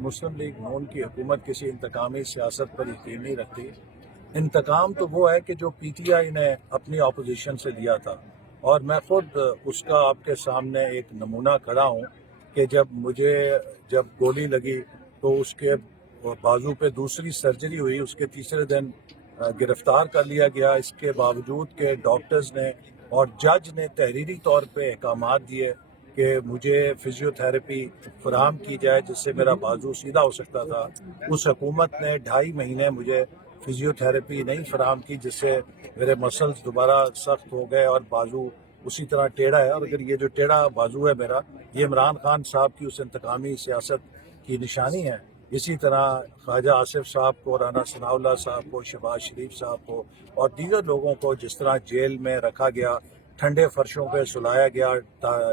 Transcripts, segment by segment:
مسلم league نون کی حکومت کسی انتقامی سیاست پر یقین نہیں رکھتی۔ انتقام تو وہ ہے کہ جو پی ٹی آئی نے اپنی اپوزیشن سے لیا تھا، اور میں خود اس کا آپ کے سامنے ایک نمونہ کھڑا ہوں کہ جب گولی لگی تو اس کے بازو پہ دوسری سرجری ہوئی، اس کے تیسرے دن گرفتار کر لیا گیا، اس کے باوجود کہ ڈاکٹرز نے اور جج نے تحریری طور پہ احکامات دیے کہ مجھے فزیو تھراپی فراہم کی جائے جس سے میرا بازو سیدھا ہو سکتا تھا۔ اس حکومت نے 2.5 مہینے مجھے فزیو تھراپی نہیں فراہم کی، جس سے میرے مسلز دوبارہ سخت ہو گئے اور بازو اسی طرح ٹیڑھا ہے۔ اور اگر یہ جو ٹیڑھا بازو ہے میرا، یہ عمران خان صاحب کی اس انتقامی سیاست کی نشانی ہے۔ اسی طرح خواجہ آصف صاحب کو، رانا ثناء اللہ صاحب کو، شہباز شریف صاحب کو اور دیگر لوگوں کو جس طرح جیل میں رکھا گیا، ٹھنڈے فرشوں پہ سلایا گیا،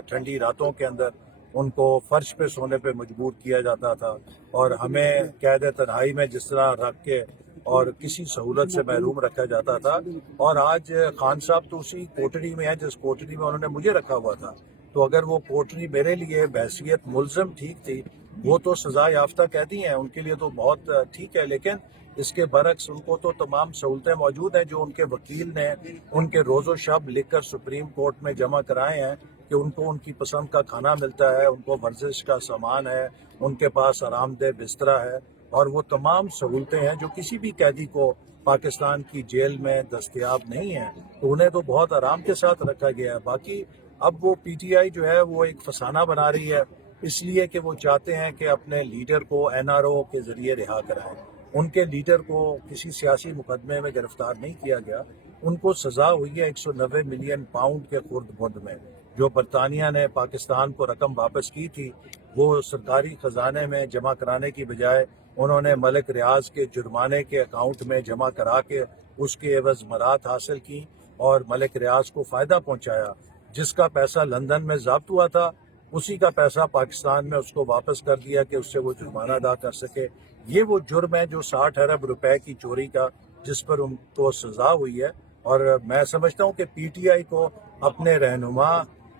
ٹھنڈی راتوں کے اندر ان کو فرش پہ سونے پہ مجبور کیا جاتا تھا، اور ہمیں قید تنہائی میں جس طرح رکھ کے اور کسی سہولت سے محروم رکھا جاتا تھا۔ اور آج خان صاحب تو اسی کوٹڑی میں ہیں جس کوٹڑی میں انہوں نے مجھے رکھا ہوا تھا۔ تو اگر وہ کوٹڑی میرے لیے بحیثیت ملزم ٹھیک تھی، وہ تو سزا یافتہ قیدی ہیں، ان کے لیے تو بہت ٹھیک ہے، لیکن اس کے برعکس ان کو تو تمام سہولتیں موجود ہیں جو ان کے وکیل نے ان کے روز و شب لکھ کر سپریم کورٹ میں جمع کرائے ہیں، کہ ان کو ان کی پسند کا کھانا ملتا ہے، ان کو ورزش کا سامان ہے، ان کے پاس آرام دہ بستر ہے، اور وہ تمام سہولتیں ہیں جو کسی بھی قیدی کو پاکستان کی جیل میں دستیاب نہیں ہیں۔ تو انہیں تو بہت آرام کے ساتھ رکھا گیا ہے۔ باقی اب وہ پی ٹی آئی جو ہے وہ ایک فسانہ بنا رہی ہے، اس لیے کہ وہ چاہتے ہیں کہ اپنے لیڈر کو این آر او کے ذریعے رہا کرائیں۔ ان کے لیڈر کو کسی سیاسی مقدمے میں گرفتار نہیں کیا گیا، ان کو سزا ہوئی ہے 190 ملین پاؤنڈ کے خرد برد میں۔ جو برطانیہ نے پاکستان کو رقم واپس کی تھی، وہ سرکاری خزانے میں جمع کرانے کی بجائے انہوں نے ملک ریاض کے جرمانے کے اکاؤنٹ میں جمع کرا کے اس کے عوض مراد حاصل کی اور ملک ریاض کو فائدہ پہنچایا۔ جس کا پیسہ لندن میں ضبط ہوا تھا، اسی کا پیسہ پاکستان میں اس کو واپس کر دیا کہ اس سے وہ جرمانہ ادا کر سکے۔ یہ وہ جرم ہے جو 60 ارب روپے کی چوری کا، جس پر ان کو سزا ہوئی ہے۔ اور میں سمجھتا ہوں کہ پی ٹی آئی کو اپنے رہنما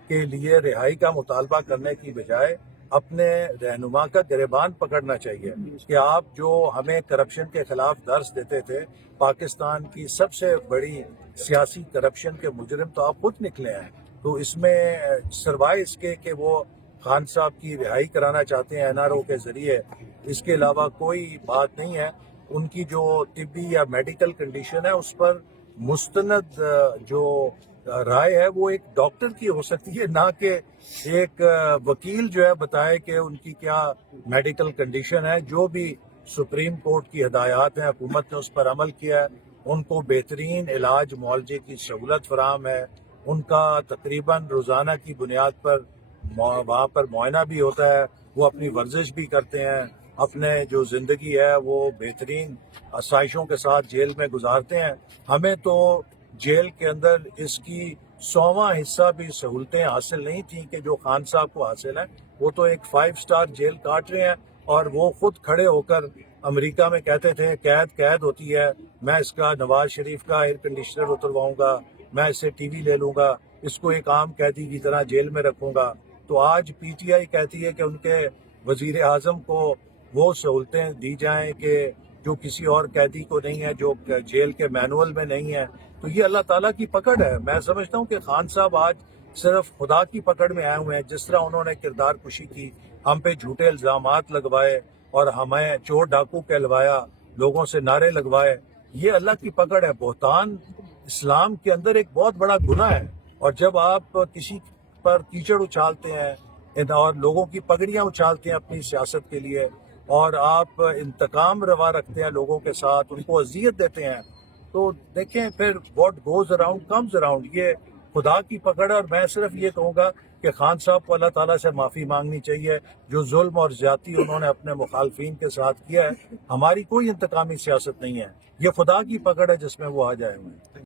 کے لیے رہائی کا مطالبہ کرنے کی بجائے اپنے رہنما کا گریبان پکڑنا چاہیے کہ آپ جو ہمیں کرپشن کے خلاف درس دیتے تھے، پاکستان کی سب سے بڑی سیاسی کرپشن کے مجرم تو آپ خود نکلے ہیں۔ تو اس میں سروائے اس کے کہ وہ خان صاحب کی رہائی کرانا چاہتے ہیں این آر او کے ذریعے، اس کے علاوہ کوئی بات نہیں ہے۔ ان کی جو طبی یا میڈیکل کنڈیشن ہے، اس پر مستند جو رائے ہے وہ ایک ڈاکٹر کی ہو سکتی ہے، نہ کہ ایک وکیل جو ہے بتائے کہ ان کی کیا میڈیکل کنڈیشن ہے۔ جو بھی سپریم کورٹ کی ہدایات ہیں، حکومت نے اس پر عمل کیا ہے، ان کو بہترین علاج معالجے کی سہولت فراہم ہے، ان کا تقریباً روزانہ کی بنیاد پر وہاں پر معائنہ بھی ہوتا ہے، وہ اپنی ورزش بھی کرتے ہیں، اپنے جو زندگی ہے وہ بہترین آسائشوں کے ساتھ جیل میں گزارتے ہیں۔ ہمیں تو جیل کے اندر اس کی 100واں حصہ بھی سہولتیں حاصل نہیں تھیں کہ جو خان صاحب کو حاصل ہیں۔ وہ تو ایک 5 اسٹار جیل کاٹ رہے ہیں، اور وہ خود کھڑے ہو کر امریکہ میں کہتے تھے قید ہوتی ہے، میں اس کا نواز شریف کا ایئر کنڈیشنر اترواؤں گا، میں اسے ٹی وی لے لوں گا، اس کو ایک عام قیدی کی طرح جیل میں رکھوں گا۔ تو آج پی ٹی آئی کہتی ہے کہ ان کے وزیر اعظم کو وہ سہولتیں دی جائیں کہ جو کسی اور قیدی کو نہیں ہے، جو جیل کے مینول میں نہیں ہے۔ تو یہ اللہ تعالیٰ کی پکڑ ہے۔ میں سمجھتا ہوں کہ خان صاحب آج صرف خدا کی پکڑ میں آئے ہوئے ہیں۔ جس طرح انہوں نے کردار کشی کی، ہم پہ جھوٹے الزامات لگوائے اور ہمیں چور ڈاکو کہلوایا، لوگوں سے نعرے لگوائے، یہ اللہ کی پکڑ ہے۔ بہتان اسلام کے اندر ایک بہت بڑا گناہ ہے، اور جب آپ کسی پر کیچڑ اچھالتے ہیں اور لوگوں کی پگڑیاں اچھالتے ہیں اپنی سیاست کے لیے، اور آپ انتقام روا رکھتے ہیں لوگوں کے ساتھ، ان کو اذیت دیتے ہیں، تو دیکھیں پھر what goes around comes around. یہ خدا کی پکڑ ہے، اور میں صرف یہ کہوں گا کہ خان صاحب کو اللہ تعالیٰ سے معافی مانگنی چاہیے۔ جو ظلم اور زیادتی انہوں نے اپنے مخالفین کے ساتھ کیا ہے، ہماری کوئی انتقامی سیاست نہیں ہے، یہ خدا کی پکڑ ہے جس میں وہ آ جائے ہوئے ہیں۔